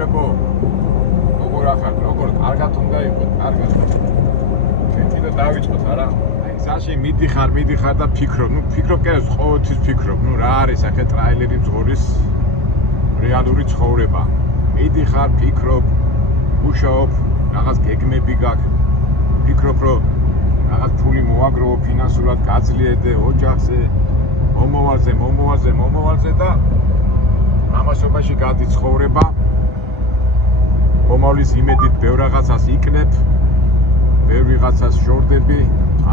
მეგობრებო, როგორ ახართ, როგორ კარგად უნდა იყოთ, კარგად. კიდე დავიწყოთ არა? აი საში მიდიხარ და ფიქრობ, ფიქრობ კი არა, ყოველთვის ფიქრობ, რა არის ახლა ტრაილერი მძღოლის რეალური ცხოვრება. მიდიხარ, ფიქრობ, მუშაობ, რაღაც გეგმები გაქვს. ფიქრობ, რომ რაღაც ფული მოაგროვო, ფინანსურად გაძლიერდე ოჯახზე, მომავალზე და ამასობაში გადის ცხოვრება. მომავლის იმედით ბევრ რაღაცას იკნებ, ბევრ ვიღაცას შორდები,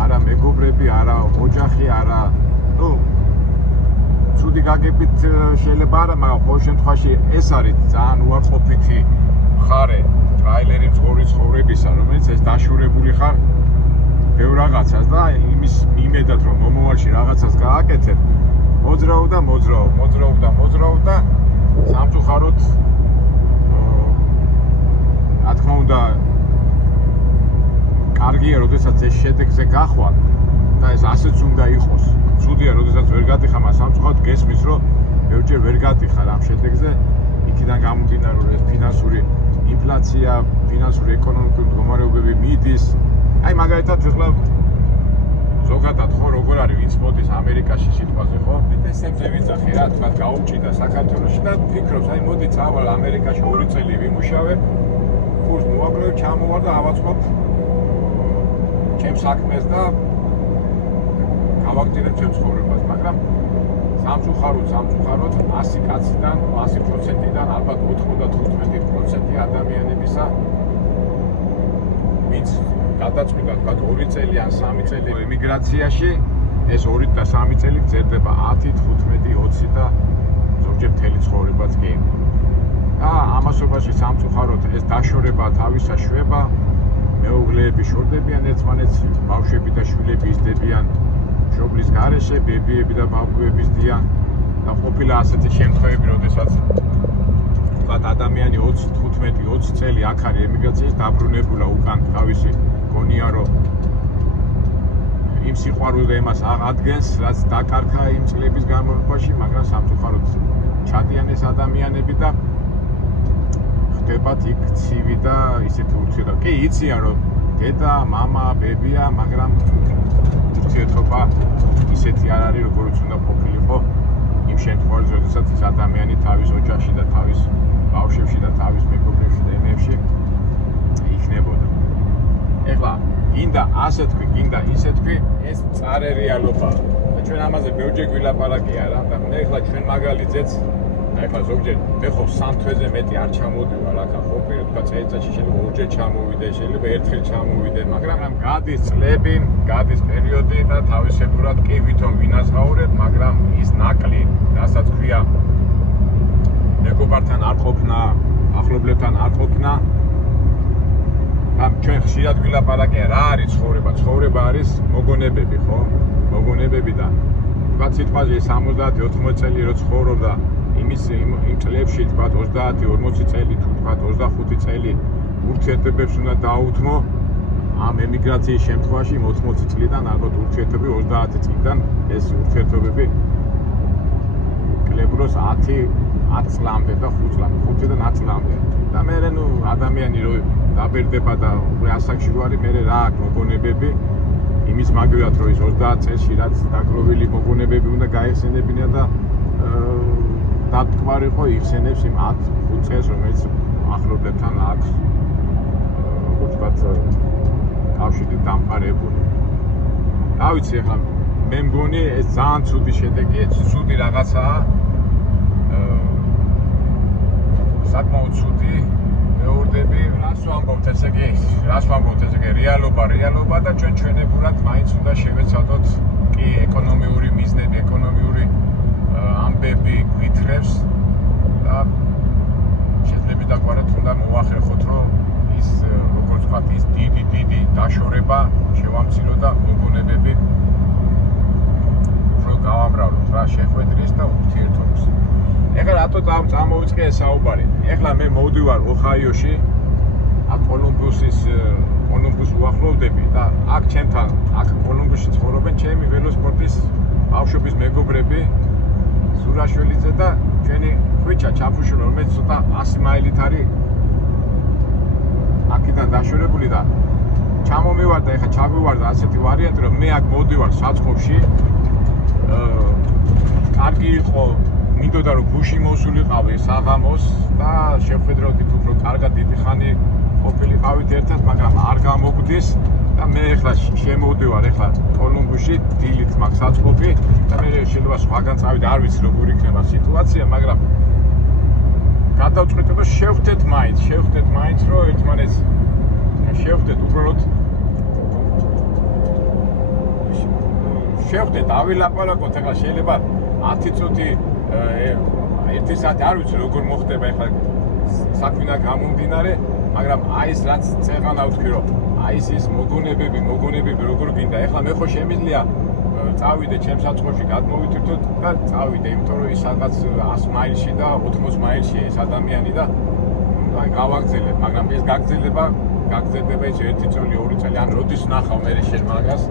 არა მეგობრები, არა ოჯახი, არა, ცუდი გაგებით შეიძლება არა, მაგრამ ყოველ შემთხვევაში ეს არის ძალიან უარყოფითი მხარე ტრაილერი მძღოლის ცხოვრებისა, რომელიც ეს დაშორებული ხარ ბევრ რაღაცას და იმის იმედად რომ მომავალში რაღაცას გააკეთებ, მოძრაობ და სამწუხაროდ რა თქმა უნდა კარგია, როდესაც ეს შედეგზე გახვალ და ეს ასეც უნდა იყოს. ცუდია, როდესაც ვერ გადიხარ, მაგრამ სამწუხაროდ გესმის, რომ ბევრჯერ ვერ გადიხარ ამ შედეგზე, იქიდან გამომდინარე, რომ ეს ფინანსური ინფლაცია, ფინანსური ეკონომიკური მდგომარეობები მიდის. აი მაგალითად ახლა ზოგადად ხო როგორ არის, ვინც მოდის ამერიკაში სიტყვაზე ხო? ბიზნესებზე ვიძახი რა, თქვა გაუჭიდა საქართველოში და ფიქრობს, აი მოდი წავალ ამერიკაში 2 წელი ვიმუშავებ, კურს მოვაგროვებ, ჩამოვარ და ავაწყობ ჩემს საქმეს და გავაგრძელებ ჩემს ცხოვრებას, მაგრამ სამწუხაროდ 100 კაციდან, 100%-დან ალბათ 95% ადამიანებისა ვინც გადაწყვიტა თქვა 2 წელი ან 3 წელი ემიგრაციაში, ეს 2 და 3 წელი გრძელდება 10, 15, 20 და ზოგჯერ მთელი ცხოვრებაც კი. და ამასობაში სამწუხაროდ ეს დაშორება თავისა შვება, მეუღლეები შორდებიან ერთმანეთს, ბავშვები და შვილები იზრდებიან მშობლის გარეშე, ბებიები და ბაბუები ზრდიან და ყოფილა ასეთი შემთხვევები, როდესაც თქვა ადამიანი 15-20 წელი აქ არის ემიგრაციაში დაბრუნებულა უკან თავისი გონია რომ იმ სიყვარულს და იმას აღადგენს, რაც დაკარგა იმ წლების განმავლობაში, მაგრამ სამწუხაროდ ჩადიან ეს ადამიანები და ხდებათ იქ ცივი და ისეთი ურთიერთობა. კი იციან რომ დედა, მამა, ბებია, მაგრამ ურთიერთობა ისეთი არ არის, როგორც უნდა ყოფილიყო იმ შემთხვევაში, როდესაც ეს ადამიანი თავის ოჯახში და თავის ბავშვებში და თავის მეგობრებში და იმებში იქნებოდა. ეხლა გინდა ასე თქვი, გინდა ისე თქვი, ეს მწარე რეალობაა. და ჩვენ ამაზე ბევრჯერ გვილაპარაკი არა და მე ეხლა ჩვენ მაგალითზეც ეხლა ზოგჯერ მე ხო 3 თვეზე მეტი არ ჩამოვდივარ აქა ხო პირდ თქვა წელიწადში შეიძლება 2-ჯერ ჩამოვიდე, შეიძლება 1-ხელ ჩამოვიდე, მაგრამ გადის წლები, გადის პერიოდი და თავისებურად კი ვითომ ვინაზღაურებ, მაგრამ ის ნაკლი, რასაც ქვია მეგობართან არ ყოფნა, ახლობლებთან არ ყოფნა. ჩვენ ხშირად გვილაპარაკია რა არის ცხოვრება? ცხოვრება არის მოგონებები, ხო? მოგონებები და თქვა სიტყვაზე 70-80 წელი რო ცხოვრობ და იმ წლებში თქვა 30-40 წელი თუ თქვა 25 წელი ურთიერთობებს უნდა დაუთმო. ამ ემიგრაციის შემთხვევაში 80 წლიდან ალბათ ურთიერთობები 30 წლიდან ეს ურთიერთობები კლებულოს 10 წლამდე და 5 წლამდე, 5-დან 10 წლამდე. და მე ადამიანი რო დაბერდება და ასაკში რო არის, მე რა აქვს მოგონებები იმის მაგალითად რომ ის 30 წელში რაც დაგროვილი მოგონებები უნდა გაიხსენებინა და დათქმარიყო იხსენებს იმ 10 წელს, რომელიც ახლობლებთან აქვს როგორც ვთქვათ კავშირით დამყარებული. რა ვიცი ახლა მე მგონი ეს ძალიან ცუდი შედეგია, ცუდი რაღაცაა. საკმაოდ ცუდი მეორდები, რას ვამბობთ ესე იგი, რეალობა და ჩვენ ჩვენებურად მაინც უნდა შევეცადოთ კი ეკონომიური მიზნები, ეკონომიური ამბები გვითხრევს და შეიძლება დაგვარად უნდა მოვახერხოთ, რომ ის როგორც ვთქვათ, ის დიდი დაშორება შევამცილო და მოგონებები უფრო გავამრავლოთ რა შეხვედრის და ურთიერთობის. ეხლა რატო წამოვიწყე ეს საუბარი? ეხლა მე მოვდივარ ოჰაიოში, აქ კოლუმბუსს უახლოვდები და აქ ჩემთან, აქ კოლუმბუსში ცხოვრობენ ჩემი ველოსპორტის ბავშვობის მეგობრები, ზურაშვილიძე და ჩვენი ხვიჩა ჩაფუშული, რომელიც ცოტა 100 მაილით არის აქედან დაშორებული და ჩამომივარდა, ეხლა ჩაგვივარდა ასეთი ვარიანტი, რომ მე აქ მოდივარ საწყობში. კარგი იყო, მინდოდა რომ გუში მოსულიყავი საღამოს და შეხვედროდით უფრო კარგად დიდი ხანი ყოფილიყავით ერთად, მაგრამ არ გამოგვდის და მე ეხლა შემოვდივარ ეხლა კოლუმბუსში, დილით მაქვს საწყობი და მე შეიძლება სხვაგან წავიდე, არ ვიცი როგორ იქნება სიტუაცია, მაგრამ გადავწყვიტე რომ შევხვდეთ მაინც, რომ ერთმანეთს შევხვდეთ უბრალოდ შევხვდეთ, ავილაპარაკოთ, ეხლა შეიძლება 10 წუთი 1 საათი არ ვიცი როგორ მოხდება ეხლა საქმენა გამომდინარე, მაგრამ აი ეს რაც წეღანა ვთქვი რომ აი ეს მოგონებები როგორ გინდა, ეხლა მე ხო შემიძლია წავიდე ჩემს საწყობში გადმოვიტვირთოთ და წავიდე, იმიტომ რომ ის სადღაც 100 მაილში და 80 მაილში ეს ადამიანი და აი გავაგრძელებ, მაგრამ ეს გაგრძელდება ის 1 წელი, 2 წელი, ან როდის ნახავ მე შენ მაგას.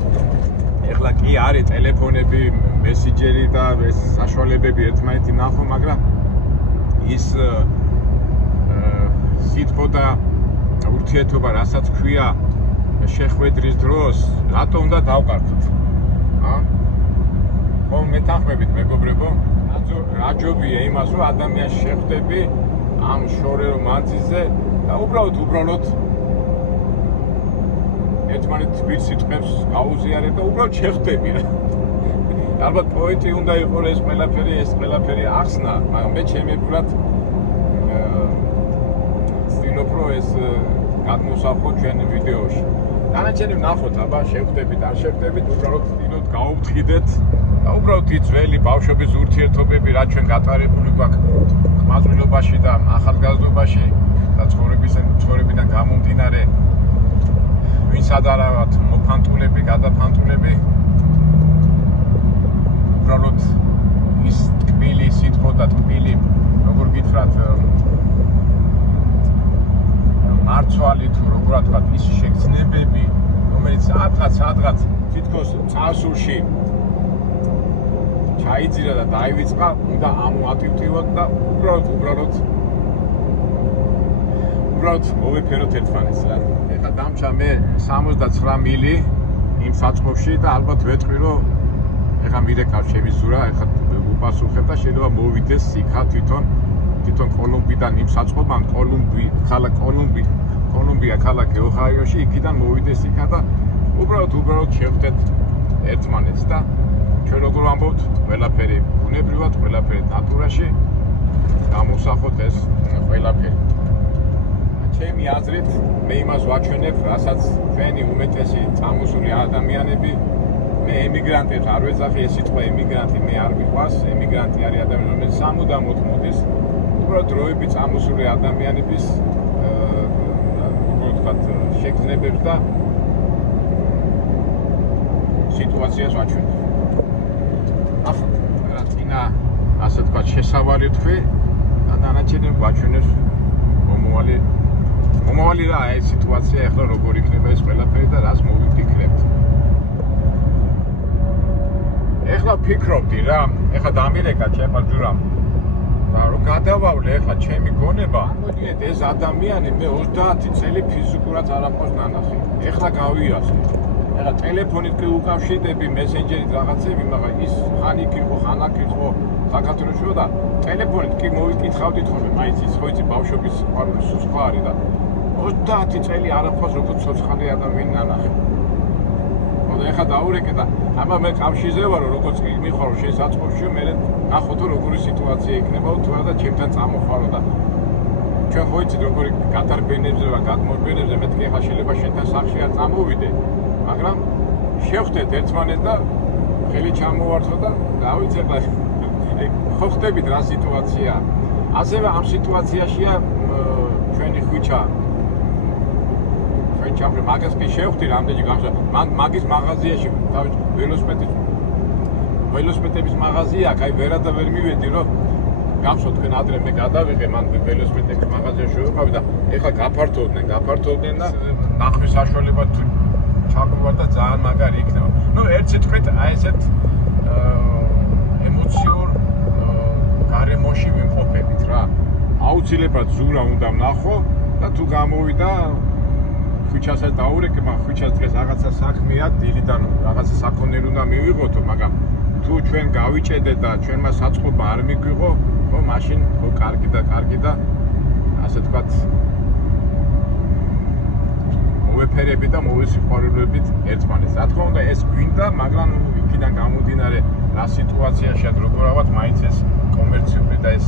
ეხლა კი არის ტელეფონები, მესიჯერი და ეს საშუალებები ერთმანეთი ნახო, მაგრამ ის სიტყვა და ურთიერთობა, რასაც ქვია შეხვედრის დროს, რატო უნდა დავკარგოთ? ხო, მეთანხმებით მეგობრებო, რაჯობია იმას, რომ ადამიანს შეხვდები ამ შორეულ მანძილზე და უბრალოდ ერთმანეთს თბილ სიტყვებს გაუზიარებ და უბრალოდ შეხვდები რა. ალბათ პოეტი უნდა იყო ეს ყველაფერი ახსნა, მაგრამ მე ჩემებურად ვცდილობ რომ ეს გადმოსახო ჩვენ ვიდეოში. დანარჩენი ვნახოთ, აბა შეხვდებით, არ შეხვდებით, უბრალოდ ვცდილობთ გავუფრთხილდეთ და უბრალოდ ის ძველი ბავშვობის ურთიერთობები, რაც ჩვენ გატარებული გვაქვს ყმაწვილობაში და ახალგაზრდობაში და ცხოვრებიდან გამომდინარე ვინც ადარავთ მოფანტულები, გადაფანტულები, უბრალოდ ის ტკბილი სიტყვა და ტკბილი, როგორ გითხრათ, მარცვალი თუ როგორ ვთქვათ, ის შეგრძნებები, რომელიც სადღაც თითქოს წარსულში ჩაიძირა და დაივიწყა, უნდა ამოატივტივოთ და უბრალოდ მოვიფეროთ ერთმანეთს რა. ეხლა დამჭა მე 69 მილი იმ საწყობში და ალბათ ვეტყვი რომ ეხლა მირეკავ შევიზურა, ეხლა უპასუხებ და შეიძლება მოვიდეს იქა თვითონ კოლუმბიდან იმ საწყობამ, კოლუმბია ქალაქი ოჰაიოში, იქიდან მოვიდეს იქა და უბრალოდ შევხვდეთ ერთმანეთს და ჩვენ როგორ ვამბობთ, ყველაფერი ბუნებრივად, ყველაფერი ნატურაში, გამოსახოთ ეს ყველაფერი. ჩემი აზრით მე იმას ვაჩვენებ, რასაც ჩვენი უმეტესი წამოსული ადამიანები, მე ემიგრანტებს არ ვეძახი, ეს სიტყვა ემიგრანტი მე არ მიყვარს, ემიგრანტი არის ადამიანი, რომელიც სამუდამოდ მოდის, უბრალოდ დროებით წამოსული ადამიანების შეგრძნებებს და სიტუაციას ვაჩვენებ. ახლა რა წინა ასე ვთქვათ შესავალი თქვი და დანარჩენი ვაჩვენებს მომავალი რა ეს სიტუაცია ახლა როგორ იქნება ეს ყველაფერი და რას მოვიფიქრებთ. ეხლა ფიქრობდი რა, ეხლა დამირეკა ჩემმა ჯურამ და რომ გადავავლე ეხლა ჩემი გონება, მოდიეთ ეს ადამიანი მე 30 წელი ფიზიკურად არაფერს ნანახი. ეხლა გავიასე. ეხლა ტელეფონით კი უკავშირდები, მესენჯერით რაღაცები, მაგრამ ის ხან იქ იყო, ხან აქ იყო საქართველოში და ტელეფონით კი მოვიკითხავდით ხოლმე, მაინც ის ხო იცი ბავშვობის სიყვარული სხვა არის და 30 წელი არაფერს როგორც ცოცხალი ადამიანი ნანახი. და ეხლა დაურეკე და აბა მე კავშირზე ვარო, როგორც კი მიხარო შენ საწყობში, მე ნახოთ როგორი სიტუაცია იქნება თუ არა და ჩემთან წამოხარო და ჩვენ ხო იცით როგორი გადარბენებზე და გადმორბენებზე მეთქი ეხლა შეიძლება შენთან სახში არ წამოვიდე, მაგრამ შევხვდეთ ერთმანეთს და ხელი ჩამოვართო და რა ვიცი ეხლა ხო ხდებით რა სიტუაციაა. ასევე ამ სიტუაციაშია ჩვენი ხვიჩა ჩამრე მაგას კი შევხვდი რამდენი გამოსა მაგის მაღაზიაში თავი ველოსიპედების მაღაზია აქ აი ვერა და ვერ მივედი რომ გამსო თქვენ ადრე მე გადავიღე მან ველოსიპედების მაღაზიაში ვიყავი და ეხლა გაფართოვდნენ და ნახვის საშუალება თუ ჩაგვარდა ძალიან მაგარი იქნება. ნუ ერთ სიტყვით აი ესეთ ემოციურ გარემოში ვიმყოფებით რა. აუცილებლად ზურა უნდა ვნახო და თუ გამოვიდა ხვიჩასაც დაურეკე, მაგრამ ხვიჩას დღეს რაღაცა საქმეა, დილიდან რაღაცა საქონელი უნდა მივიღოთო, მაგრამ თუ ჩვენ გავიჭედეთ და ჩვენმა საწყობა არ მიგვიღო, ხო, მაშინ ხო კარგი და ასე თქვათ მოვეფერებით და მოვესიყვარულებით ერთმანეთს. რა თქმა უნდა, ეს გვინდა, მაგრამ იქიდან გამომდინარე, რა სიტუაციაშია, როგორ ავად, მაინც ეს კომერციული და ეს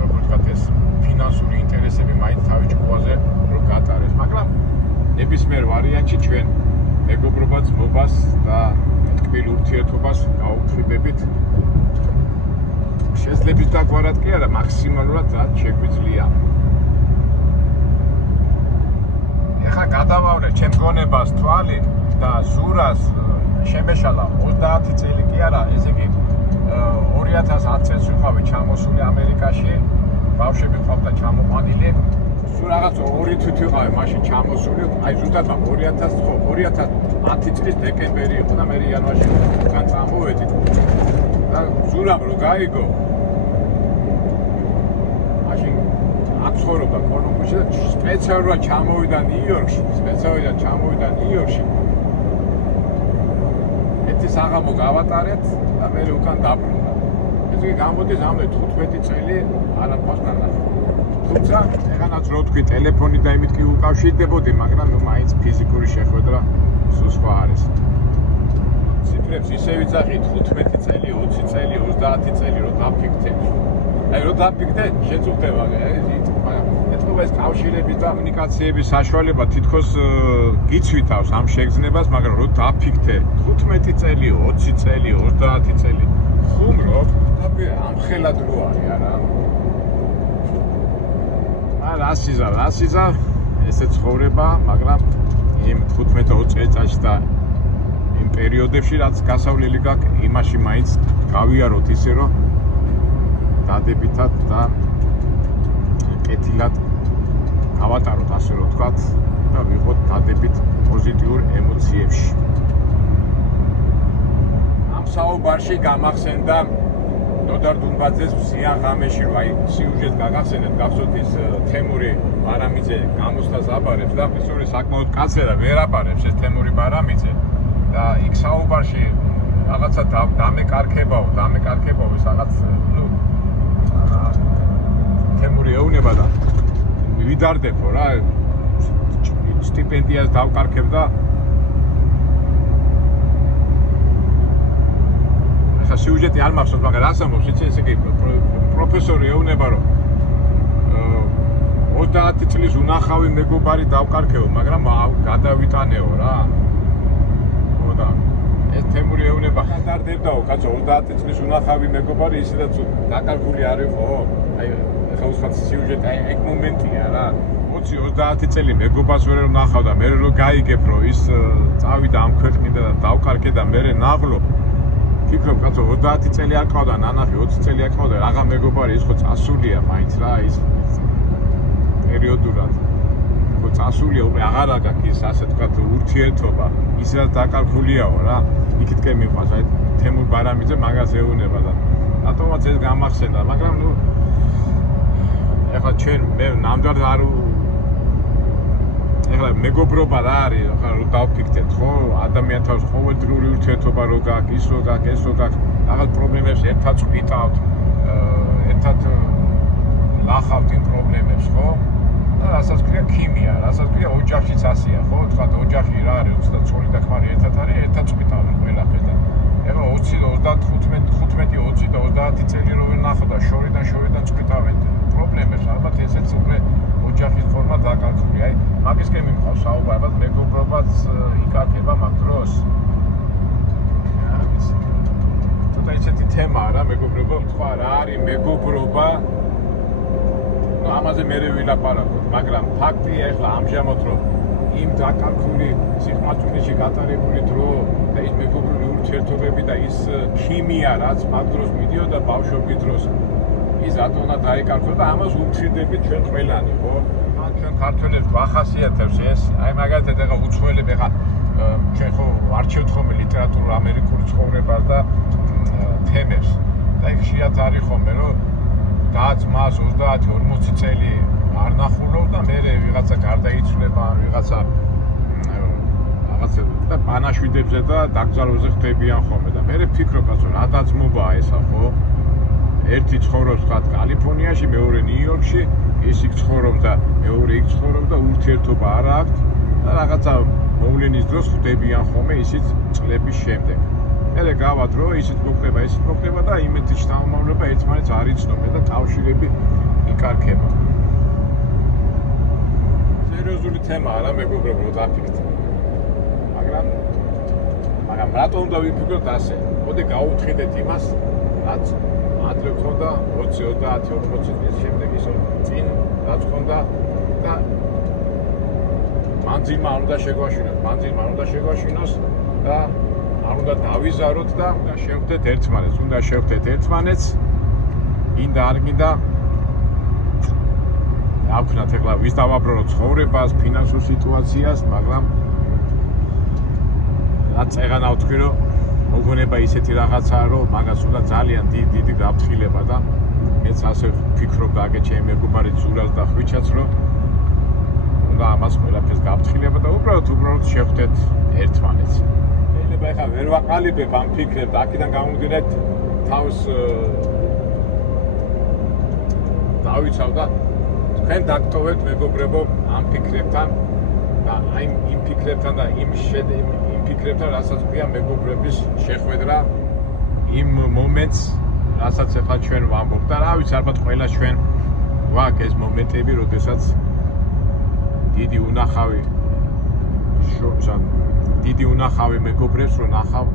როგორ ვთქვათ, ეს ფინანსური ინტერესები მაინც თავის ჭკუაზე რო გატარეს, მაგრამ ნებისმიერ ვარიანტში ჩვენ მეგობრობას, ძმობას და ტკბილ ურთიერთობას გაუხდებით. შესლების დაგვარად კი არა, მაქსიმალურად რაც შეგვიძლია. ეხლა გადავავრე ჩემ გონებას თვალი და ზურას შემეშალა 30 წელი კი არა, ესე იგი 2010 წელს ვიყავი ჩამოსული ამერიკაში, ბავშვები ყავდა ჩამოყვანილი. სულ რაღაც 2 თვით ვიყავი მაშინ ჩამოსული, აი ზუსტად 2010 წლის დეკემბერი იყო და მე იანვარში თან წამოვედი. და ზურამ რო გაიგო. მაშინ აცხოვრობდა კოლუმბუსში და სპეციალურად ჩამოვიდა ნიუ-იორკში, ერთი საღამო გავატარეთ და მე უკან დაბრუნდა. ეს იგი გამოდის ამ 15 წელი არაფერს განახა. თუმცა ეხანაც რო თქვი ტელეფონი და იმით კი უკავშირდებოდი, მაგრამ ნუ მაინც ფიზიკური შეხვედრა სულ სხვა არის. ციფრებს ისე ვიცახი 15 წელი, 20 წელი, 30 წელი რო დაფიქრდე. აი რო დაფიქრდე, შეწუხდება, მაგრამ ეთქობა ეს კავშირების და კომუნიკაციების საშუალება თითქოს გიცვითავს ამ შეგრძნებას, მაგრამ რო დაფიქრდე 15 წელი, 20 წელი, 30 წელი, ხუმრობ, ამხელად რო არის არა. რასიზა ესე ცხოვრება, მაგრამ იმ 15-20 წელიწადში და იმ პერიოდებში რაც გასავლელი გაქვს, იმაში მაინც გავიაროთ ისე რომ დადებითად და კეთილად გავატაროთ, ასე რომ ვთქვათ, და ვიყოთ დადებით პოზიტიურ ემოციებში. ამ საუბარში გამახსენდა ნოდარ დუმბაძეს სიაღამეში, რომ აი სიუჟეტს გაგახსენეთ, გახსოვთ ის თემური ბარამიძე გამოსვლას აბარებს და ისორი საკმაოდ კაცერა ვერ აბარებს ეს თემური ბარამიძე და იქ საუბარში რაღაცა დამეკარქებაო ის რაღაც თემური ეუნება და ვიდარდებო რა სტიპენდიას დავკარქებ და სიუჟეტი არ მახსოვს, მაგრამ რას ამბობს, იცი ესე იგი პროფესორი ეუნება რომ 30 წლის უნახავი მეგობარი დავკარქეო, მაგრამ გადავიტანეო რა. ხო და ეს თემური ეუნება გადარდებდაო, კაცო 30 წლის უნახავი მეგობარი ისედაც დაკარგული არ იყო. აი ეხლა უცხოთ სიუჟეტი აი ეგ მომენტია რა. 20-30 წელი მეგობას ვერ ვნახავ და მე რო გაიგებ რომ ის წავიდა ამ ქვეყნიდან და დავკარგე და მე ნაღლობ. ფიქრობ, კაცო 30 წელი არ ყავდა ნანახი, 20 წელი არ ყავდა, რაღა მეგობარი ის ხო წასულია მაინც რა, ის პერიოდულად. ხო წასულია, უკვე აღარ აგაქვს ის ასე თქვათ ურთიერთობა, ის რა დაკარგულიაო რა. იქითკენ მიყვანს, აი თემურ ბარამიძე მაგას ეუნება და რატომაც ეს გამახსენდა, მაგრამ ნუ ეხლა ჩვენ მე ნამდვილად არ ეხლა მეგობრობა რა არის, ახლა რო დავფიქრდეთ, ხო, ადამიანთან ყოველდღიური ურთიერთობა რო გაქვს, ის რო გაქვს, ეს რო გაქვს, რაღაც პრობლემებს ერთად წვითავთ, ერთად ნახავთ იმ პრობლემებს, ხო? და რასაც ქვია ქიმია, რასაც ქვია ოჯახშიც ასეა, ხო? თქვათ ოჯახი რა არის, 20 წოლი და ქმარი ერთად არის, ერთად წვითავენ ყველაფერს და ეხლა 20 და 20 და 30 წელი რო ვერ ნახავ და შორიდან წვითავენ პრობლემებს, ალბათ ესეც უკვე ოჯახის ფორმა დაკარგული. აი, მაგისკენ მიმყავს საუბარი, მეგობრობაც იკარგება მაგ დროს. ცოტა ისეთი თემაა რა, მეგობრობა, თქვა რა არის მეგობრობა. ნუ ამაზე მე ვილაპარაკოთ, მაგრამ ფაქტია ეხლა ამჟამად რომ იმ დაკარგული სიხმაწვილეში გატარებული დრო და ის მეგობრული ურთიერთობები და ის ქიმია, რაც მაგ დროს მიდიოდა ბავშვობის დროს, ის რატომ უნდა დაიკარგოს და ამას უმცირდებით ჩვენ ყველანი, ხო? ჩვენ ქართველებს გვახასიათებს ეს, აი მაგალითად ეხლა უცხოელები ეხლა ჩვენ ხო არჩევთ ხოლმე ლიტერატურულ ამერიკულ ცხოვრებას და თემებს. და იქ შეიძლება არის ხოლმე რომ და ძმას 30-40 წელი არ ნახულობ და მე ვიღაცა გარდაიცვლება, ვიღაცა რაღაცა და პანაშვიდებზე და დაკრძალვაზე ხდებიან ხოლმე და მე ვფიქრობ, რომ რა დაძმობაა ესა, ხო? ერთი ცხოვრობს ხათ კალიფორნიაში, მეორე ნიუ-იორკში, ის იქ ცხოვრობს და მეორე იქ ცხოვრობს და ურთიერთობა არ აქვს და რაღაცა მოვლენის დროს ხდებიან ხოლმე ისიც წლების შემდეგ. მე გავად რომ ისიც მოხდება და იმედი შთამომავლობა ერთმანეთს არ იცნობენ და კავშირები იკარგება. სერიოზული თემა არა მეგობრებო, რომ დაფიქრდით. მაგრამ რატომ უნდა ვიფიქროთ ასე? მოდი გავუთხიდეთ იმას, რაც ადრე ხონდა 20-30-40 წლის შემდეგ ისო წინ რაც ხონდა და მანძილმა არ უნდა შეგვაშინოს და არ უნდა დავიზაროთ და უნდა შევხვდეთ ერთმანეთს, გინდა არ გინდა რა ვქნათ ეხლა ვის დავაბრუნოთ ცხოვრებას, ფინანსურ სიტუაციას, მაგრამ რაც ეგანა ვთქვი რომ მოგონება ისეთი რაღაცაა რომ მაგას უნდა ძალიან დიდი გაფრთხილება და მეც ასე ვფიქრობ და აგე ჩემი მეგობარი ზურას და ხვიჩაც რომ უნდა ამას ყველაფერს გაფრთხილება და უბრალოდ შევხვდეთ ერთმანეთს. შეიძლება ეხლა ვერ ვაყალიბებ ამ ფიქრებს, აქედან გამომდინარე თავს დავიცავ და თქვენ დაგტოვეთ მეგობრებო ამ ფიქრებთან და აი იმ ფიქრებთან და იმ ფიქრებთან, რასაც ქვია მეგობრების შეხვედრა იმ მომენტს, რასაც ახლა ჩვენ ვამბობ და რა ვიცი, ალბათ ყველა ჩვენ გვაქვს ეს მომენტები, როდესაც დიდი უნახავი მეგობრებს რო ნახავ.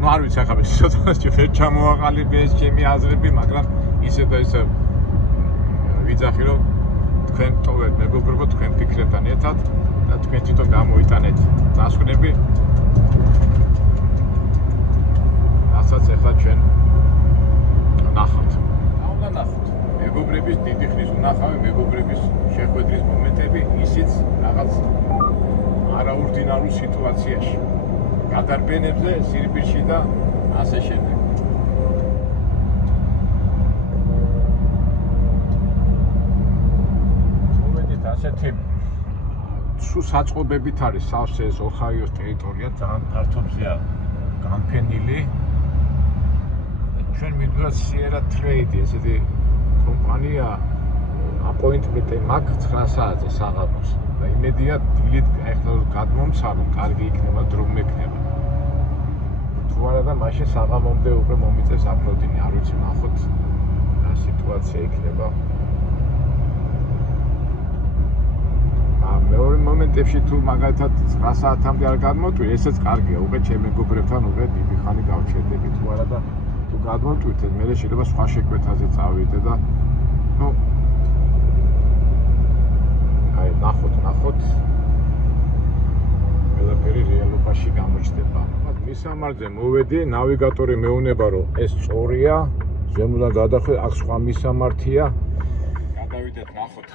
ნუ არ ვიცი ახლა ეს ცოტა ვერ ჩამოვაყალიბე ეს ჩემი აზრები, მაგრამ ისე და ისე ვიძახი რომ თქვენ ტოვეთ მეგობრებო თქვენ ფიქრებთან ერთად და თქვენ თვითონ გამოიტანეთ დასკვნები, რასაც ახლა ჩვენ ნახავთ. უნდა ნახოთ მეგობრების დიდი ხნის უნახავი, მეგობრების შეხვედრის მომენტები, ისიც რაღაც არაორდინარულ სიტუაციაში, გადარბენებზე, სირბილში და ასე შემდეგ. მოვედით ასეთი საწყობებით არის სავსე ეს ოჰაიოს ტერიტორია, ძალიან ფართობზეა განფენილი. ჩვენ მივიდეთ Sierra Trade, ესეთი კომპანია აპოინტმენტი მაქვს 9 საათზე საღამოს და იმედია დილით ახლა გადმომცალო, კარგი იქნება, დრომ ექნება. თუ არა და მაშინ საღამომდე უკვე მომიწეს აპლოდინი, არ ვიცი, ნახოთ რა სიტუაცია იქნება. მეორე მომენტებში თუ მაგალითად 9 საათამდე არ გადმოვტვი, ესეც კარგია, უკვე ჩემ მეგობრებთან უკვე დიდი ხანი გავჩერდები, თუ არა და თუ გადმოვტვით, მე შეიძლება სხვა შეკვეთაზე წავიდე და ნუ აი ნახოთ ყველაფერი რეალობაში გამოჩნდება. მისამართზე მოვედი, ნავიგატორი მეუბნება რომ ეს სწორია, ზემოდან გადახვიდე, აქ სხვა მისამართია. გადავიდეთ ნახოთ.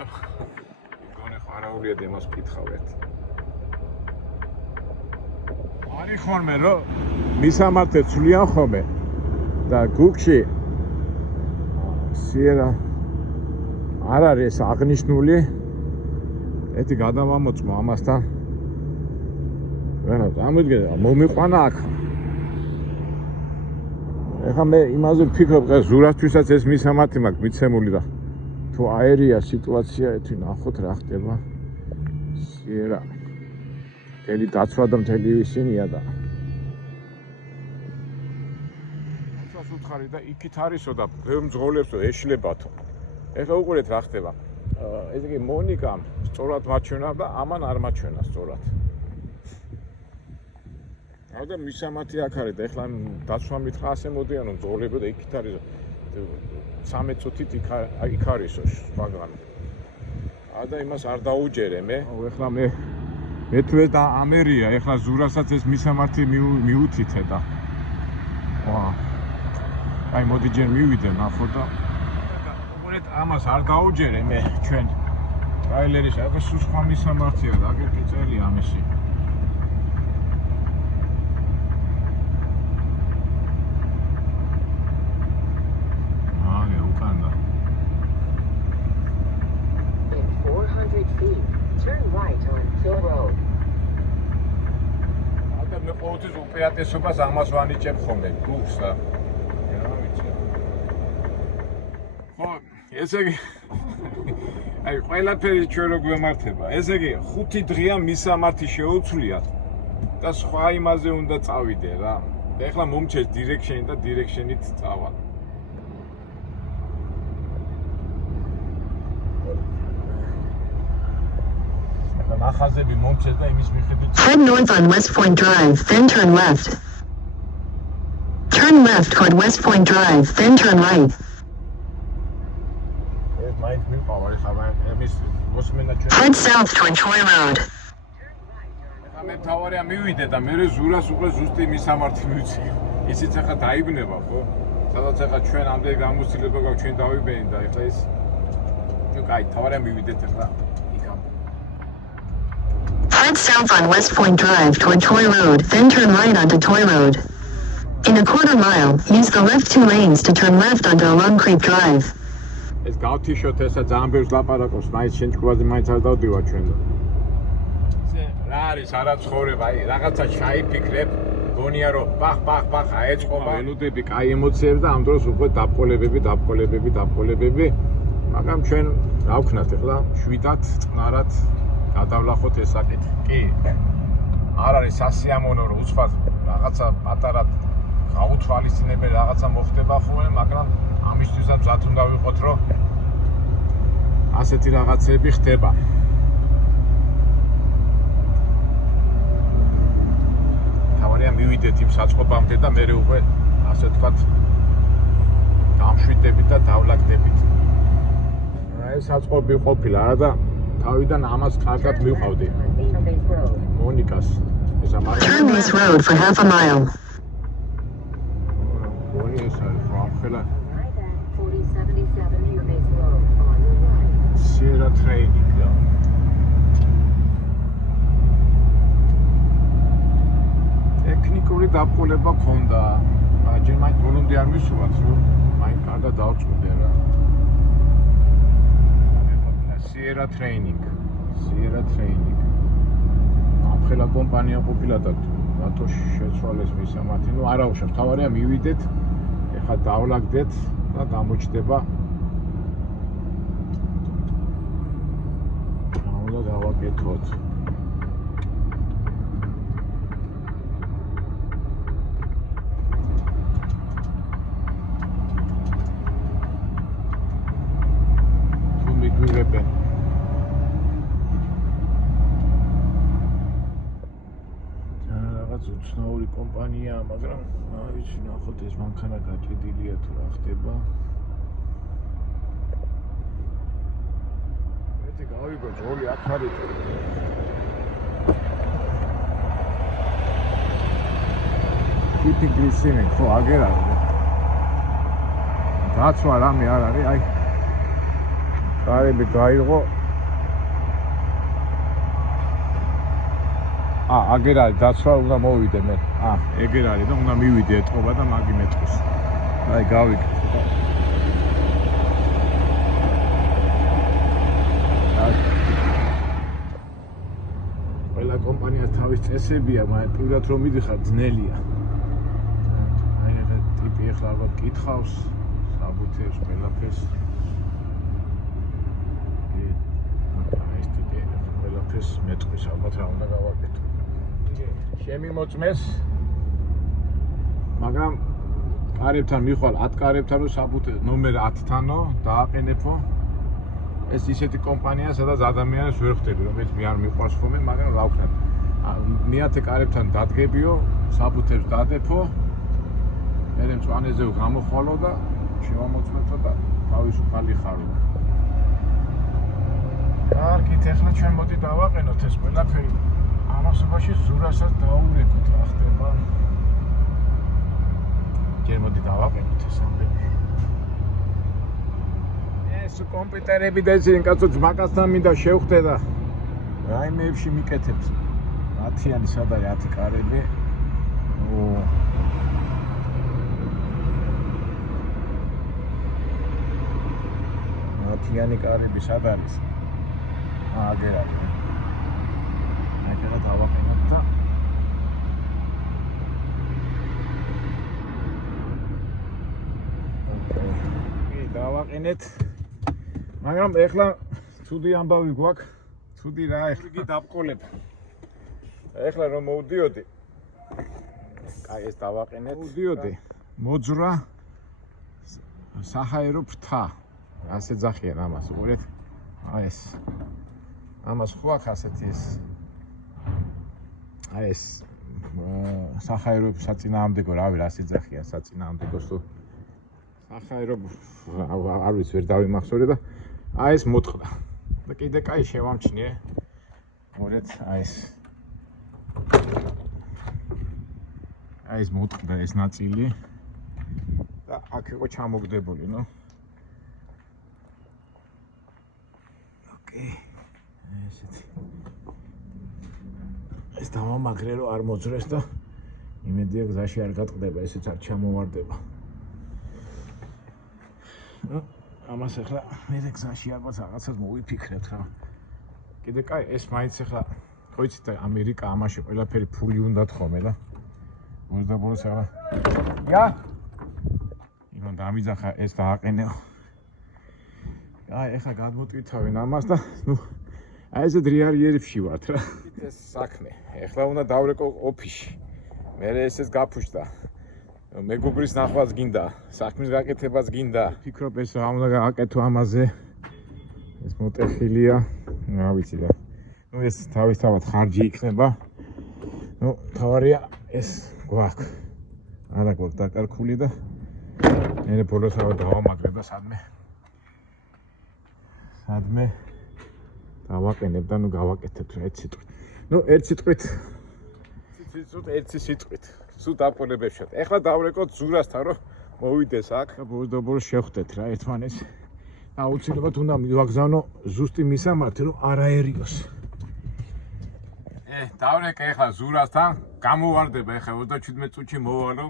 არაურია დემოს ვკითხავთ. არის ხოლმე რომ მისამართზე ცვლიან ხოლმე და გუგლში Sierra არ არის აღნიშნული. ეთი გადავამოწმო ამასთან. ვენა დამიდგენია, მომიყვანა აქ. ეხლა მე იმაზე ვფიქრობ, რომ ზურასთვისაც ეს მისამართი მაქვს მიცემული და თუ აერია სიტუაცია ეთი ნახოთ რა ხდება. Sierra მთელი დაცვა და მთელი ისინია და ასაც უთხარი და იქით არისო და ბევრ მძღოლებსო ეშლებათო. ეხლა უყურეთ რა ხდება. ესე იგი მონიკამ სწორად მაჩვენა და ამან არ მაჩვენა სწორად. და მისამართი აქ არის და ეხლა დაცვა მითხრა ასე მოდიანო მძღოლები და იქით არის 13 წუთით იქ არისო სხვაგან. და იმას არ დაუჯერე მე. ეხლა მე თუ ეს და ამერია, ეხლა ზურასაც ეს მისამართი მიუთითე და აი მოდი ჯერ მივიდე ნახო და უყურეთ ამას არ დაუჯერე მე ჩვენ ტრაილერის აბა სხვა მისამართია და აგერ პიწერია ამისი. ყოველთვის უპირატესობას ამას ვანიჭებ ხოლმე, გულს რა. რა ვიცი. ხო, ესე იგი აი ყველაფერი ჩვენ რო გვემართება. ესე იგი 5 დღეა მისამართი შეუცვლია და სხვა იმაზე უნდა წავიდე რა. და ეხლა მომჩეს დირექშენი და დირექშენით წავალ. ნახაზები მომჩეს და იმის მიხედვით Head north on West Point Drive, then turn left. Turn left toward West Point Drive, then turn right. Head south toward Troy Road. მე თავარია მივიდე და მე ზურას უკვე ზუსტი მისამართი მივცი. ისიც ახლა დაიბნება ხო? სადაც ახლა ჩვენ ამდენი გამოცდილება გვაქვს ჩვენ დავიბენი და ახლა ის ნუ კაი თავარია მივიდეთ ახლა იქამ. Head south on West Point Drive toward Troy Road, then turn right onto Troy Road. In a quarter mile, use the left 2 lanes to turn left onto Long Creek Drive. ეს გავთიშოთ ესა ძალიან ბევრს ლაპარაკობს, მაინც შენ ჭკუაზე მაინც არ დავდივარ ჩვენ და. რა არის არა ცხოვრება, აი რაღაცა ჩაიფიქრებ, გონია რომ ბახ აეწყობა, ველოდები კაი ემოციები და ამ დროს უკვე დაბყოლებები, მაგრამ ჩვენ რა ვქნათ ახლა, შვიდად, წყნარად გადავლახოთ ეს საკითხი. კი. არ არის სასიამოვნო რომ უცხოდ რაღაცა პატარა გაუთვალისწინებელი რაღაცა მოხდება ხოლმე, მაგრამ ამისთვისაც მზად უნდა ვიყოთ, რომ ასეთი რაღაცები ხდება. თავარია მივიდეთ იმ საწყობამდე და მე უკვე ასე ვთქვათ დამშვიდებით და დავლაგდებით. ეს საწყობი ყოფილა რა და თავიდან ამას კარგად მივყავდი. მონიკას ეს ამას Turn this road for half a mile. Sierra training და ტექნიკური დაბყოლება ქონდა. ჯერ მაინც ბოლომდე არ მისულაც, რომ მაინც კარგად დავწვიდე რა. Sierra training. ამხელა კომპანია ყოფილა და რატო შეცვალეს მისამართი? ნუ არა უშავს, თავარია მივიდეთ, ეხლა დავლაგდეთ და გამოჩნდება. უნდა დავაკეთოთ. მიგვიღებენ. რაღაც უცნაური კომპანია, მაგრამ აი ვიცი, ნახოთ ეს მანქანა გაჭედილია თუ რა ხდება. მეტი გავიგო, ძღოლი აქ არის. კიპი გლისინი, ხო, აგერ არის. დაცვა რამე არ არის, აი კარები გაიღო. აგერ არის დაცვა, უნდა მოვიდე მე. ეგერ არის და უნდა მივიდე ეთყობა და მაგი მეტყვის. აი გავიგე. ყველა კომპანიას თავის წესებია, მაგრამ პირდაპირ რომ მიდიხარ ძნელია. აი ეს ტიპი ახლა ალბათ კითხავს, საბუთებს ყველაფერს. ეს მეტყვის ალბათ რა უნდა გავაკეთო. შემიმოწმეს. მაგრამ კარებთან მიხვალ 10 კარებთან რომ საბუთე ნომერ 10-თანო დააყენებო. ეს ისეთი კომპანია, სადაც ადამიანებს ვერ ხვდები, რომელიც მე არ მიყვარს ხოლმე, მაგრამ რა ვქნათ. მე-10 კარებთან დადგებიო, საბუთებს დადეფო. მე მწვანეზე გამოხვალო და შევამოწმეთო და თავისუფალი ხარო. კარგით, ახლა ჩვენ მოდი დავაყენოთ ეს ყველაფერი. ამასობაში ზურასაც დაურეკოთ რა ხდება. ჯერ მოდი დავაყენოთ ეს ამბები. ეს კომპიუტერები და ისინი კაცო ძმაკაცთან მინდა შევხვდე და რაიმეებში მიკეთებთ. 10-იანი სად არის 10 კარები? იანი კარები სად არის? აგერ არის. ახლა დავაყენოთ და დავაყენეთ. მაგრამ ეხლა ცუდი ამბავი გვაქვს. ცუდი რა, ეხლა დავყოლებ. ეხლა რომ მოვდიოდი. აი ეს დავაყენეთ. მოვდიოდი. მოძრა საჰაერო ფრთა. ასე ძახიან ამას, უყურეთ. აი ეს. ამას ხო აქვს ასეთი ეს. აი ეს საჰაერო საწინააღმდეგო, რავი, რა სიძახიან საწინააღმდეგოს თუ საჰაერო არ ვიცი ვერ დავიმახსოვრე და აი ეს მოტყდა. და კიდე კაი შევამჩნიე. მორეთ აი ეს. აი ეს მოტყდა ეს ნაწილი. და აქ იყო ჩამოგდებული, ნუ. ოკეი. ესეთი. ეს დავამაგრე რომ არ მოძრეს და იმედია გზაში არ გატყდება, ესეც არ ჩამოვარდება. ამას ახლა მე გზაში ალბათ რაღაცას მოვიფიქრებთ რა. კიდე კაი, ეს მაინც ახლა ხო იცით ამერიკა ამაში ყველაფერი ფული უნდა თქომე და მოდაბოლოს ახლა ია იმან დამიძახა ეს დააყენეო. აი ახლა გადმოტვითავენ ამას და ნუ აი ესე დრიარიერებში ვართ რა. ეს საქმე. ეხლა უნდა დავრეკო ოფისში. მე ესეც გაფუშდა. მეგობრის ნახვაც გინდა, საქმის გაკეთებაც გინდა. ფიქრობ ეს რა უნდა გააკეთო ამაზე. ეს მოტეხილია, რა ვიცი და. ნუ ეს თავისთავად ხარჯი იქნება. ნუ თავარია ეს გვაქვს. არა გვაქვს დაკარგული და მე ბოლოს ავა დავამაგრე და სადმე დავაყენებ და ნუ გავაკეთებთ რა ერთ სიტყვით. ნუ ერთ სიტყვით სულ დაპყრობებშად. ეხლა დავრეკოთ ზურასთან რომ მოვიდეს აქ. ბოლოს შევხვდეთ რა ერთმანეთს. აუცილებლად უნდა მივაგზავნო ზუსტი მისამართი რომ არ აერიოს. დავრეკე ეხლა ზურასთან, გამოვარდება ეხლა 27 წუთში მოვალო.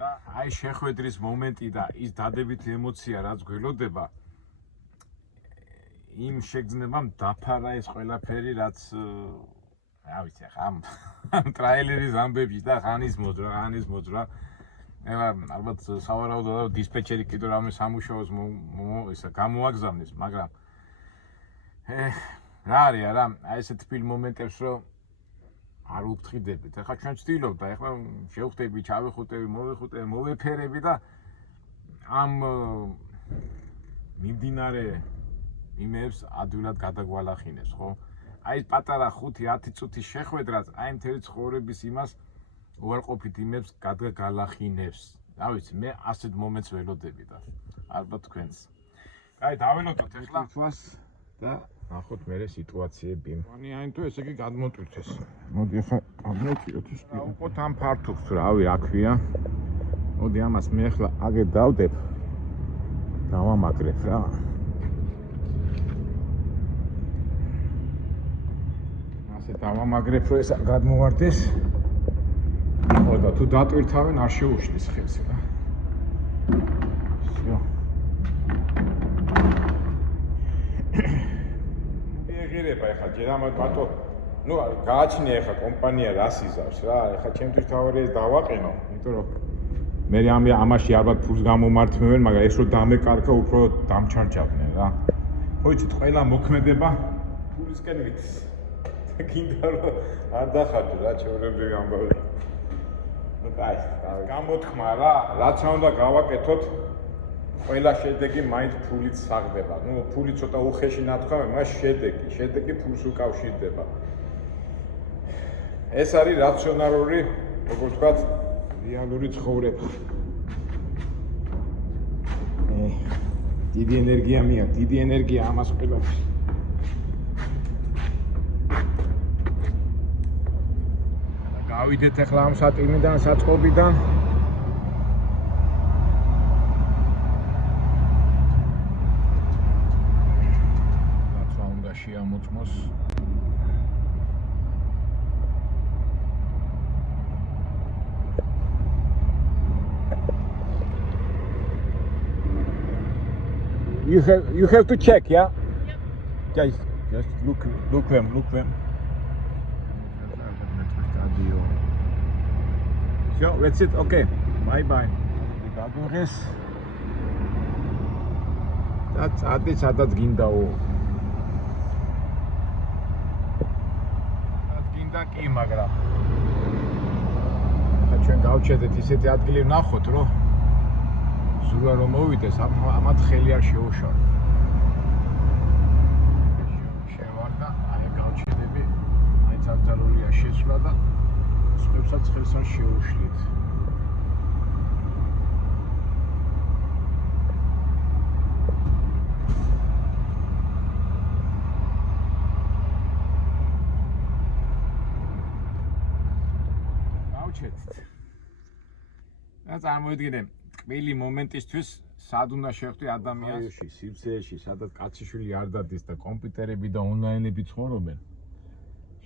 და აი შეხვედრის მომენტი და ის დადებითი ემოცია რაც გველოდება იმ შეგრძნებამ დაფარა ეს ყველაფერი რაც რა ვიცი ახლა ამ ტრაილერის ამბებში და ხანის მოძრა ეხლა ალბათ სავარაუდოდ დისპეჩერი კიდევ რამე სამუშაოს ისა გამოაგზავნეს მაგრამ რა არის არა აი ესეთ თბილ მომენტებს რომ არ უფრთხილდებით ახლა ჩვენ ვცდილობ და ახლა შევხვდები ჩავიხუტები მოვიხუტები მოვეფერები და ამ მიმდინარე იმებს ადვილად გადაგვალახინებს ხო აი პატარა 5-10 წუთის შეხვედრაც აი მთელი ცხოვრების იმას უარყოფით იმებს გადაგალახინებს რა ვიცი მე ასეთ მომენტს ველოდები და ალბათ თქვენს აი დაველოდოთ ახლა თვას და ნახოთ მე სიტუაციები აი თუ ესე იგი გადმოტვირთეს მოდი ახლა გადმოტვირთოთ ის უყოთ ამ ფართობს რავი რა ქვია მოდი ამას მე ახლა აგერ დავდებ დავამაგრებ რა დავამაგრებ რომ ეს გადმოვარდეს. ხო და თუ დატვირთავენ არ შეუშლის ხელს რა. всё. ეგერება ახლა ჯერ ამ ბატო ნუ გააჩნია ახლა კომპანია რას იზავს რა. ახლა ჩემთვის თავი ეს დავაყენო, იმიტომ რომ მე ამაში ალბათ ფულს გამომართმევენ, მაგრამ ეს რომ დამეკარგა უფრო დამჩარჯავდნენ რა. ხო იცით ყველა მოქმედება ფულისკენ ვიცი. გინდა რომ არ დახარჯო რა ჩვეულებრივი ამბავი. ნუ კაი, გამოთქმა რა, რაც უნდა გავაკეთოთ, ყველა შედეგი მაინც ფულით საღდება. ნუ ფული ცოტა უხეში ნათქვამი, მაგრამ შედეგი ფულს უკავშირდება. ეს არის რაციონალური, როგორ ვთქვათ, რეალური ცხოვრება. დიდი ენერგია ამას ყველაფერს. გავიდეთ ახლა ამ სატიმიდან, საწყობიდან. რაცვა უნდა შეამოწმოს. You have to check, yeah? Just look them. So, that's it. Okay. Bye. Gadurres. და წადი სადაც გინდაო. სადაც გინდა კი, მაგრამ ხა ჩვენ გავჩერდეთ ისეთი ადგილი ვნახოთ, რომ ზურა რომ მოვიდეს, ამათ ხელი არ შეუშალო. შევარ და აი გავჩერდები, აი ძაღლულია შეცვლა და სხვებსაც ხელს არ შეუშლით. და წარმოიდგინე ტკბილი მომენტისთვის სად უნდა შევხვდე ადამიანს სივრცეში, სადაც კაციშვილი არ დადის და კომპიუტერები და ონლაინები ცხოვრობენ.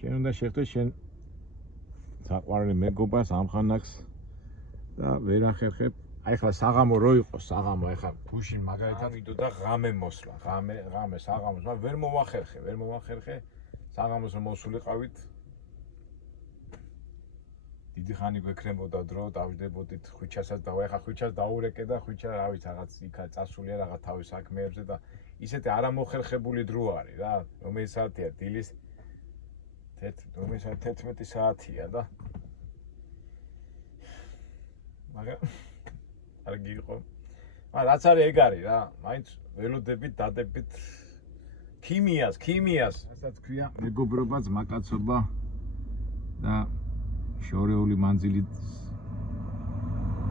შენ უნდა შევხვდე შენ საყვარელი მეგობარს ამხანაგს და ვერ ახერხებ. აი ხლა საღამო რო იყოს, საღამო ეხლა გუშინ მაგალითად ვიდოდა ღამე მოსვლა, ღამე საღამოს, მაგრამ ვერ მოვახერხე. საღამოს რომ მოსულიყავით დიდი ხანი გვექრებოდა დრო, დავждებოდით ხვიჩასაც და ეხა ხვიჩას დაურეკე და ხვიჩა რა ვიცი რაღაც იქა წასულია რაღაც თავის საქმეებზე და ისეთი არამოხერხებული დრო არის რა. რომელი საათია? დილის 11 საათია და მაგრამ არ გიყო. მაგრამ რაც არის ეგ არის რა. მაინც ველოდებით, დადებით ქიმიას. რასაც ქვია მეგობრობა, ძმაკაცობა და შორეული მანძილით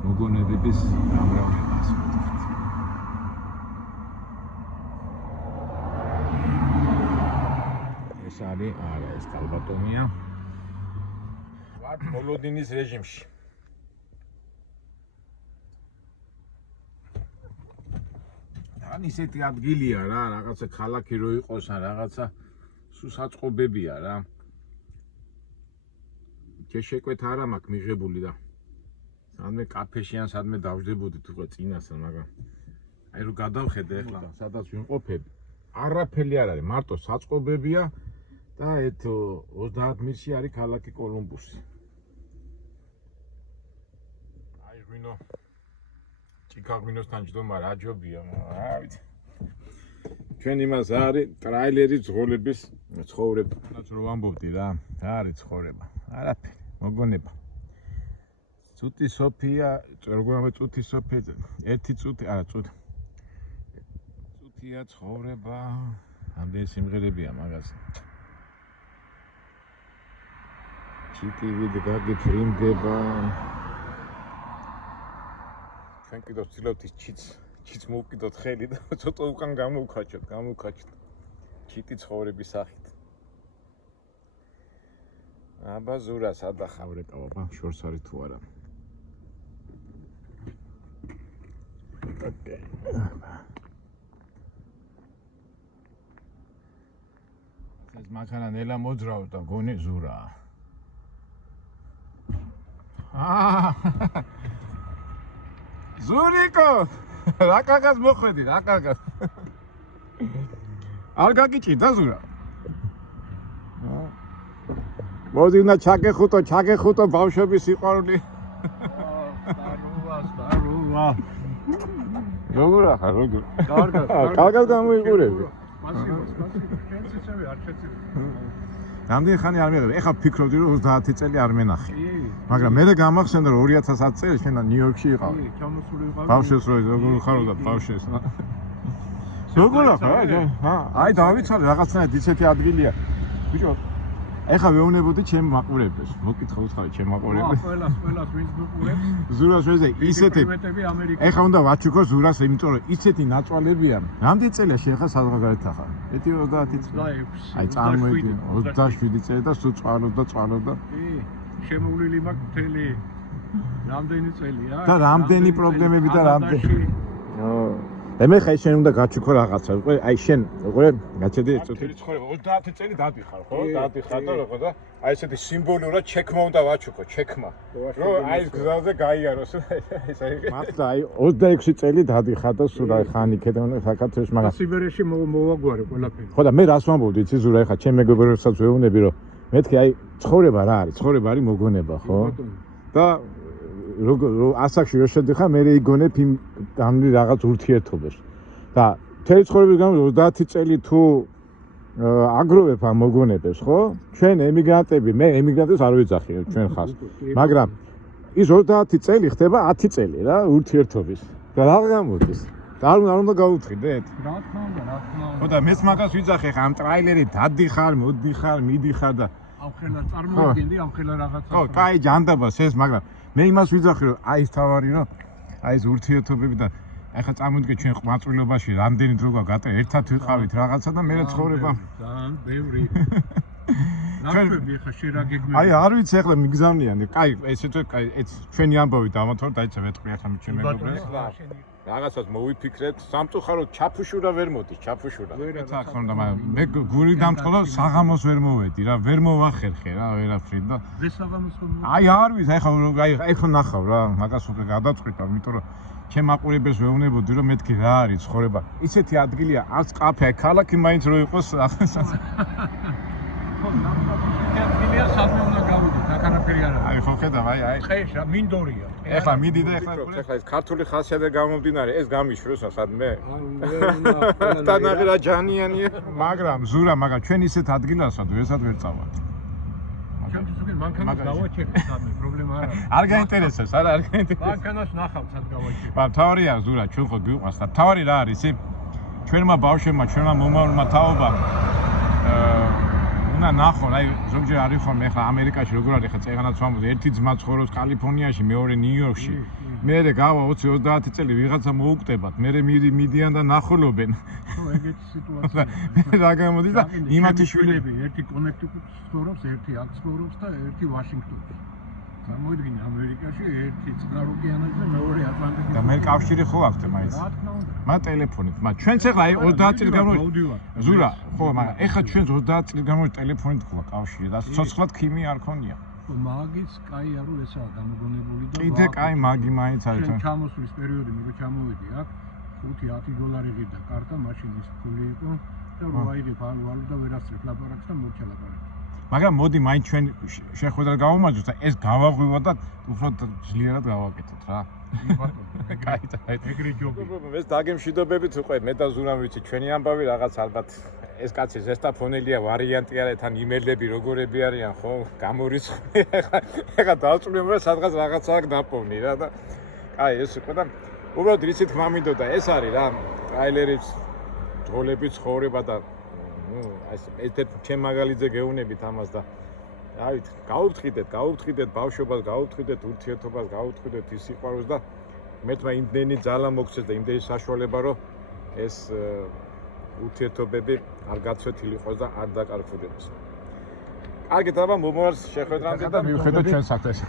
მოგონებების გამრავლება, ასე ვთქვით. ეს არის, არა, ეს ალბატონია. ვარ მოლოდინის რეჟიმში. ან ისეთი ადგილია რა, რაღაცა ქალაქი რო იყოს ან რაღაცა სულ საწყობებია რა. შეკვეთა არა მაქვს მიღებული და სადმე კაფეში ან სადმე დავждებოდით უკვე წინასწარ, მაგრამ აი რო გადავხედე ახლა სადაც ვიმყოფები, არაფერი არ არის, მარტო საწყობებია და ეთ 30 მილში არის ქალაქი კოლუმბუსი. აი ღვინო ჩიკაგვინოსთან ჯდომა რა ჯობია, რა ვიცი. ჩვენ იმას არის ტრაილერი ძღოლების ცხოვრება. რაც რო ვამბობდი რა არის ცხოვრება. არაფერი მოგონება. წუთი სოფია, როგორ ამბობ წუთი სოფია, ერთი წუთი, არა წუთი. წუთია ცხოვრება, ამდენი სიმღერებია მაგაზე. ჩიტივით გაგიფრინდება. ჩვენ კიდევ ვცდილობთ ის ჩიც მოვკიდოთ ხელი და ცოტა უკან გამოვქაჩოთ. ჩიტი ცხოვრების სახით. აბა ზურა სადახავრეკავა, ბა შორს არის თუ არა. ოკეი. ეს მაქანა ნელა მოძრაობს და გონი ზურა. ზურიკო! რა კარგად მოხვედი, რა კარგად. არ გაგიჭირდა ზურა? მოდი უნდა ჩაგეხუტო ბავშვების სიყვარული. სტარუა. როგორ ახარ, როგორ? კარგად გამოიყურები. რამდენი ხანი არ მიყევი? ეხლა ფიქრობდი რომ 30 წელი არ მენახე. მაგრამ მე გამახსენდა რომ 2010 წელი შენ ნიუ-იორკში იყავ. ჩამოსული ვიყავ. ბავშვებს როგორ ხარობდა ბავშვებს? როგორ ახარ? აი დავიცვალე რაღაცნაირად ისეთი ადგილია. ბიჭო ეხლა ვეუბნებოდი ჩემ მაყურებელს. მოკითხა უცხავი ჩემ მაყურებელს. ყველას ვინც მიყურებს. ზურას ვეზე ისეთი. ეხლა უნდა ვაჩუქო ზურას, იმიტომ რომ ისეთი ნაწვალებია. რამდენი წელია შენ ხა საზღვარგარეთ ახლა? 30 წელი. აი წარმოიდგინე 27 წელი და სულ წვალობდა. კი, შემოვლილი მაქვს მთელი რამდენი წელია? და რამდენი პრობლემები და რამდენი. და მე ხა შენ უნდა გაჩუქო რაღაცა. აი შენ უყურე გაჩედი წუთი ცხოვრება 30 წელი დადიხარ ხო? დადიხარ და როგორ და აი ესეთი სიმბოლურად ჩეკმა უნდა ვაჩუქო, ჩეკმა. რომ აი ეს გზაზე გაიაროს. ეს აი მართლა აი 26 წელი დადიხარ და სულ აი ხანი ქედან საქართველოს მაგრამ სიბერიაში მოვაგვარე ყველაფერი. ხო და მე რას ვამბობდი იცი ზურა ეხა ჩემ მეგობრებსაც ვეუბნები რომ მეთქი აი ცხოვრება რა არის? ცხოვრება არის მოგონება ხო? და ასაკში რო შედიხარ მე იგონებ იმ გამნი რაღაც ურთიერთობას და მთელი ცხოვრების განმავლობაში 30 წელი თუ აგროვებ ამ მოგონებებს, ხო? ჩვენ ემიგრანტები, მე ემიგრანტებს არ ვეძახი ჩვენ ხას. მაგრამ ის 30 წელი ხდება 10 წელი რა ურთიერთობის. და რა გამოდის? არ უნდა გაუთხიდეთ? რა თქმა უნდა, რა თქმა უნდა. ხო და მეც მაგას ვიძახე ხა ამ ტრაილერით დადიხარ, მოდიხარ, მიდიხარ და ამ ხელა წარმოიდგენდი, ამ ხელა რაღაცა. ხო, კაი ჯანდაბას ეს, მაგრამ მე იმას ვიძახი რომ აი ეს თავარი რომ აი ეს ურთიერთობები და ახლა წამოდგე ჩვენ ყვაწვილობაში რამდენი დრო გაყატე ერთად ვიყავით რაღაცა და მე ცხოვრება ძალიან ბევრი. ნაკვები ხა შერაგეგმები. აი არ ვიცი ახლა მიგზავნიანი. კაი, ესე თუ კაი, ეს ჩვენი ამბავი დავამთავრე, დაიცა მეტყვი ახლა ჩემ მეგობრებს. რაღაცას მოვიფიქრეთ, სამწუხაროდ ჩაფუშურა ვერ მოდის, ჩაფუშურა. ვერაცა ხო და მე გური დამწყლო საღამოს ვერ მოვედი რა, ვერ მოვახერხე რა ვერაფრით და ვესაღამოს ხომ. აი არ ვიცი, აი ხო ნახავ რა, მაგას უკვე გადაწყვიტა, იმიტომ რომ ჩემ აყურებელს ვეუბნებოდი რომ მეთქი რა არის ცხოვრება. ისეთი ადგილია, არც კაფე, ქალაქი მაინც რო იყოს ახლა მილია სამე უნდა გავიდეთ, აქ არაფერი არ არის. აი ხო ხედავ, აი. ხეშ რა მინდორია. ეხლა მიდი და ეხლა ეს ქართული ხასიათი გამომდინარე, ეს გამიშვიოს სადმე. თანაღი რა ჯანიანია, მაგრამ ზურა, მაგრამ ჩვენ ისეთ ადგილასაც ვერცად ვერ წავალთ. ჩემთვის უკვე მანქანას გავაჩერე სადმე, პრობლემა არ არის. არ გაინტერესებს, არა, არ გაინტერესებს. მანქანას ნახავ სად გავაჩერე. მაგრამ თავარია ზურა, ჩვენ ხო გვიყვარს და თავარი რა არის, ისი? ჩვენმა ბავშვებმა, ჩვენმა მომავალმა თაობამ უნდა ნახონ, აი ზოგჯერ არის ხოლმე ახლა ამერიკაში როგორ არის ხა წეგანაც ვამბობ, ერთი ძმა ცხოვრობს კალიფორნიაში, მეორე ნიუ-იორკში. მერე გავა 20-30 წელი ვიღაცა მოუკვდებათ, მერე მიდიან და ნახულობენ. ხო, ეგეთი სიტუაცია. რა გამოდის და იმათი შვილები ერთი კონექტიკუტში ცხოვრობს, ერთი აქ ცხოვრობს და ერთი ვაშინგტონში. წარმოიდგინე ამერიკაში ერთი წყნარ ოკეანეზე და მეორე ატლანტიკის. და მე კავშირი ხო აქვს მაინც. რა თქმა უნდა. მა ტელეფონით, მა ჩვენც ახლა აი 30 წელი განმავლობაში ზურა, ხო, მაგრამ ახლა ჩვენც 30 წელი განმავლობაში ტელეფონით ხოა კავშირი და ცოცხლად ქიმია არ ქონია. მაგის კაია რომ ესაა გამოგონებული და კიდე კაი მაგი მაინც არის. ჩამოსვლის პერიოდი მე ჩამოვედი აქ 5-10 დოლარი ღირდა კარტა, მაშინ ის ფული იყო და რო აიგებ ვალუტა ვერასწრებ ლაპარაკს და მოჩა ლაპარაკს. მაგრამ მოდი მაინც ჩვენ შეხვედრა გავუმაჯოთ და ეს გავაღვივა და უფრო ძლიერად გავაკეთოთ რა. კაი, ეგრე ჯობი. ეს დაგემშვიდობებით უყვე, მე და ზურამ ვიცი, ჩვენი ამბავი რაღაც ალბათ ეს კაცი ზესტაფონელია, ვარიანტი არა, თან იმეილები როგორები არიან, ხო? გამორიცხული. ეხლა დავწუნებია სადღაც რაღაცა აქ დაპოვნი რა და კაი, ეს იყო და უბრალოდ რიცით მამინდოდა, ეს არის რა, ტრაილერიც, ძღოლები, ცხოვრება და ეს ჩემ მაგალითზე გეუნებით ამას და დავით, გაუფრთხილდეთ ბავშვობას, გაუფრთხილდეთ ურთიერთობას, გაუფრთხილდეთ ის სიყვარულს და მეთმა იმდენი ძალა მოგცეს და იმდენი საშუალება რომ ეს ურთიერთობები არ გაცვეთილი იყოს და არ დაკარგდეს. კარგით, აბა მომავალ შეხვედრამდე და მივხვდეთ ჩვენ საქმეს.